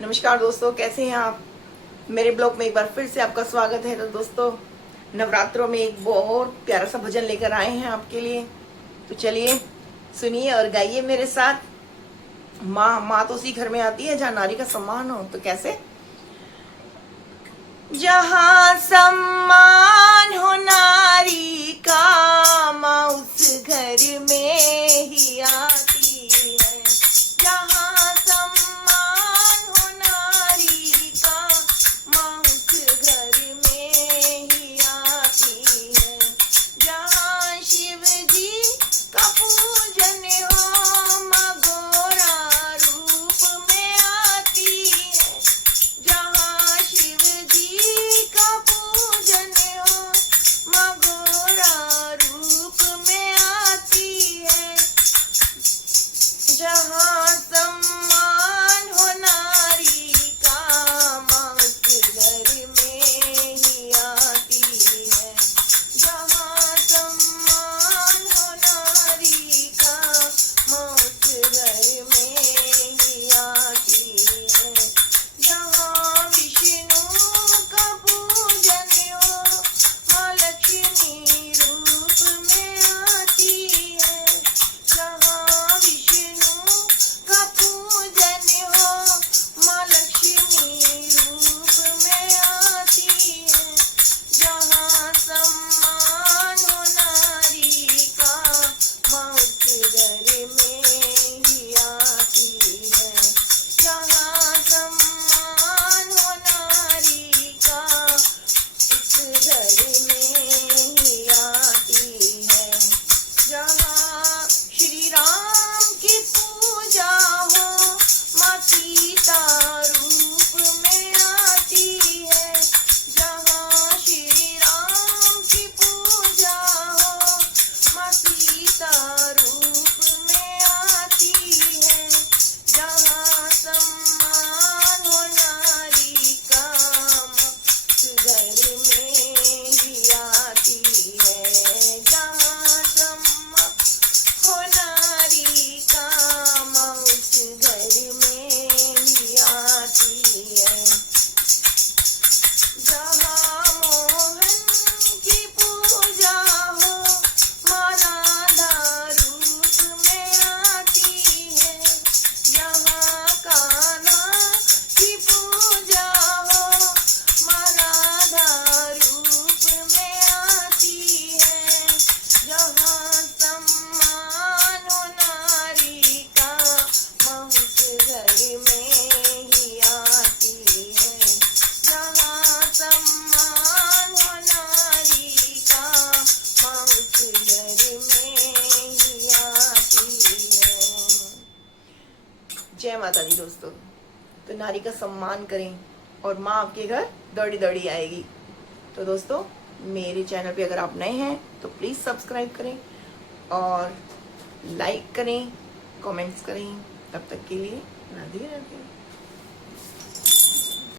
नमस्कार दोस्तों, कैसे हैं आप। मेरे ब्लॉग में एक बार फिर से आपका स्वागत है। तो दोस्तों, नवरात्रों में एक बहुत प्यारा सा भजन लेकर आए हैं आपके लिए। तो चलिए सुनिए और गाइए मेरे साथ। माँ माँ तो उसी घर में आती है जहाँ नारी का सम्मान हो। तो कैसे? जहाँ सम्मान हो नारी का, माँ उस घर में ही आती है। जहाँ सम्मान हो नारी का, माँ उस घर में ही आती है। जहाँ शिव जी का पूजन हो, माँ गोरा रूप में आती है। जहाँ शिव जी का पूजन हो, माँ गोरा रूप में आती है। जहाँ सम्मान हो नारी का, माँ उस घर में ही आती है। जहाँ सम्मान हो नारी का, माँ उस घर में ही आती है। जहाँ विष्णु का पूजन हो, माँ लक्ष्मी रूप में आती है। जहाँ विष्णु का पूजन हो, माँ लक्ष्मी रूप में आती है। जहाँ सम्मान हो नारी का, माँ उस घर में ही आती है। जहाँ सम्मान हो नारी का, उस घर में ही आती है। जहाँ श्री राम की पूजा हो, माँ सीता रूप में आती है। जहाँ श्री राम की पूजा हो, माँ सीता रूप में आती है। जहाँ सम्मान हो नारी का, माँ उस घर में ही आती है। जहाँ सम्मान हो नारी का, माँ उस घर में ही आती है। जहाँ मोहन की पूजा हो, माँ राधा रूप में आती है। जहाँ कान्हा की पूजा हो, माँ राधा रूप में आती है। जहाँ सम्मान हो नारी का, माँ उस घर में ही आती है। जहाँ सम्मान हो नारी का, माँ उस घर में ही आती है। जय माता दी दोस्तों। तो नारी का सम्मान करें और माँ आपके घर दौड़ी दौड़ी आएगी। तो दोस्तों, मेरे चैनल पे अगर आप नए हैं तो प्लीज़ सब्सक्राइब करें और लाइक करें, कमेंट्स करें। तब तक के लिए राधे राधे।